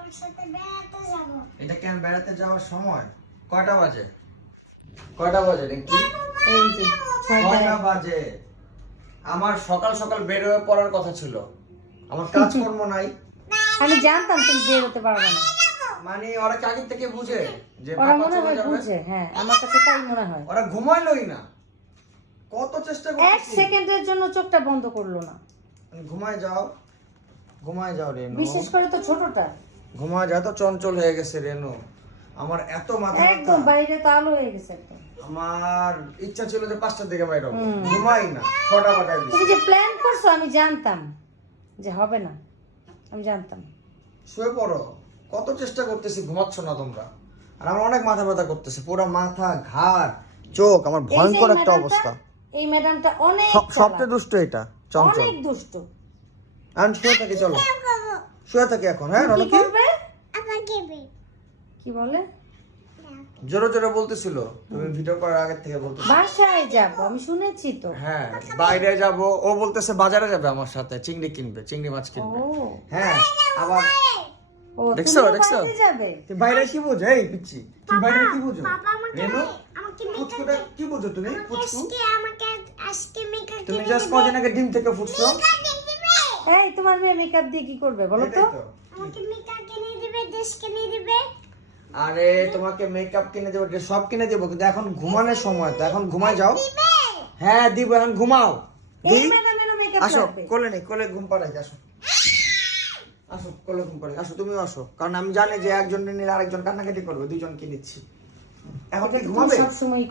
তোর সাথে বেড়াতে যাব এটা কেন বেড়াতে যাওয়ার সময়? কয়টা বাজে? কয়টা বাজে রিঙ্কি? এই যে কয়টা বাজে? আমার সকাল সকাল বের হয়ে পড়ার কথা ছিল। আমার কাজকর্ম নাই। আমি জানতাম তুমি বের হতে পারবে না। মানে ওরা কি থেকে বুঝে যে ওরা মনে চলে হয় যাবে? বুঝে হ্যাঁ আমার কাছে তাই মনে হয়। ওরা ঘুমাইলোই না। কত চেষ্টা এক সেকেন্ডের জন্য চোখটা বন্ধ করল না। ঘুমায় যাও ঘুমায় যাও রে বিশেষ করে তো ছোটটা। ঘুমায় যাও তো চঞ্চল হয়ে গেছে রেনু। আমার এত মাথা একদম বাইরে তো আলো হয়ে গেছে একদম। আমার ইচ্ছা ছিল যে পাঁচটার দিকে বাইরে হব। ঘুমাই না ছটা বাজায় তুমি যে প্ল্যান করছ আমি জানতাম যে হবে না। আমি জানতাম। শুয়ে পড়ো। কত চেষ্টা করতেছি ঘুমাচ্ছ না তোমরা। আর আমার অনেক মাথা ব্যথা করতেছে পুরো মাথা ঘাড় চোখ আমার ভয়ঙ্কর একটা অবস্থা। এই ম্যাডামটা অনেক সব- সবচেয়ে দুষ্ট এটা চঞ্চল। অনেক দুষ্ট। শুয়ে থাকি চলো। শুয়ে থাকি এখন হ্যাঁ কি বলে? জোরে জোরে বলতেছিল। তুমি ভিডিও করার আগের থেকে বলতে বাসায় যাব আমি শুনেছি তো। হ্যাঁ বাইরে যাব। ও বলতেছে বাজারে যাবে আমার সাথে চিংড়ি কিনবে চিংড়ি মাছ কিনবে। হ্যাঁ আবার ও দেখছ, দেখছ? বাইরে তুমি বাইরে কি বুঝো? এই পিচ্ছি তুমি বাইরে কি বুঝো? বাবা আমাকে ফুচকুটা কি বুঝো তুমি? ফুচকু? আমাকে আজকে মেকআপ তুমি জাস্ট কদিন আগে ডিম থেকে ফুটছো এই তোমার মেয়ে মেকআপ দিয়ে কি করবে বলো তো? আমাকে মেকআপ কিনে দিবে ড্রেস কিনে দিবে। আরে তোমাকে মেকআপ কিনে দেবো সব কিনে দেবো কিন্তু এখন ঘুমানোর সময় তো এখন ঘুমায় যাও। হ্যাঁ দিব এখন ঘুমাও। আসো কোলে নেই কোলে ঘুম পাড়াই আসো। আসো কোলে ঘুম পাড়াই। আসো তুমিও আসো কারণ আমি জানি যে একজন নিলে আরেকজন কান্নাকাটি করবে দুজনকে নিচ্ছি। এখন কি এটা তো তুমি ঘুমাবে?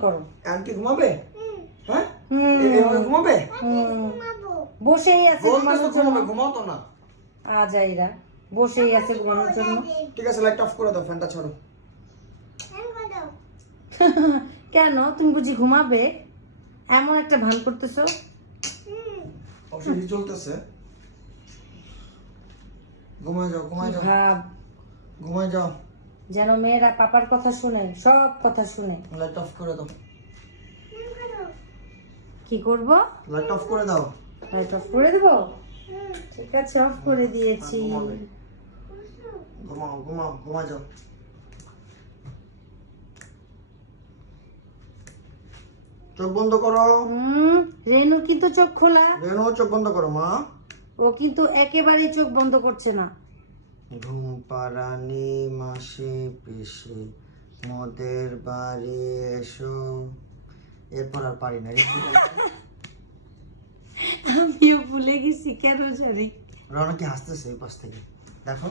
করো। এখন কি ঘুমাবে? হ্যাঁ? ঘুমাবে? হুম ঘুমাবো। বসেই আছে ঘুমানোর জন্য। ঘুমাবে ঘুমাও তো না। আজাইরা বসেই আছে ঘুমানোর জন্য। ঠিক আছে লাইট অফ করে দাও ফ্যানটা ছাড়ো। হ্যাঁ কেন? তুমি বুঝি ঘুমাবে? এমন একটা ভান করতেছো? অবশ্যই চলতেছে ঘুমায় যাও ঘুমায় যাও। ভাব ঘুমায় যাও। যেন মেয়েরা পাপার কথা শুনে সব কথা শুনে। লাইট অফ করে দাও। কি করব? লাইট অফ করে দাও। লাইট অফ করে দেবো? ঠিক আছে অফ করে দিয়েছি। ঘুমাও ঘুমাও ঘুমা যাও। চোখ বন্ধ করো। হুম রেনু কিন্তু চোখ খোলা। রেনু চোখ বন্ধ করো মা। ও কিন্তু একেবারেই চোখ বন্ধ করছে না। ঘুম পাড়ানি মাসে পেশে মদের বাড়ি এসো। এরপর আর পারি না? আমিও ভুলে গেছি কেন জানি। রনা কি হাসতেছে ওই পাশ থেকে। দেখো।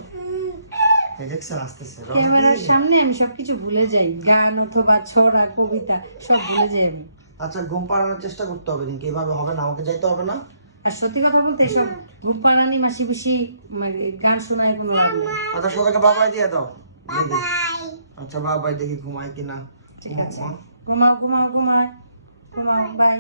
এই দেখছে হাসতেছে। রনা ক্যামেরার সামনে আমি সবকিছু ভুলে যাই। গান অথবা ছড়া কবিতা সব ভুলে যাই আমি। আচ্ছা ঘুম পাড়ানোর চেষ্টা করতে হবে কিন্তু এভাবে হবে না আমাকে যাইতে হবে না। আর সত্যি কথা বলতে এসব ঘুরপাড়ানি মাসি বেশি গান শোনায় কোনো লাভ নেই। আচ্ছা সবাইকে বাবাই দিয়ে দাও। আচ্ছা বাবাই দেখি ঘুমায় কিনা। ঠিক আছে। ঘুমাও ঘুমাও ঘুমাও। ঘুমাও বাই।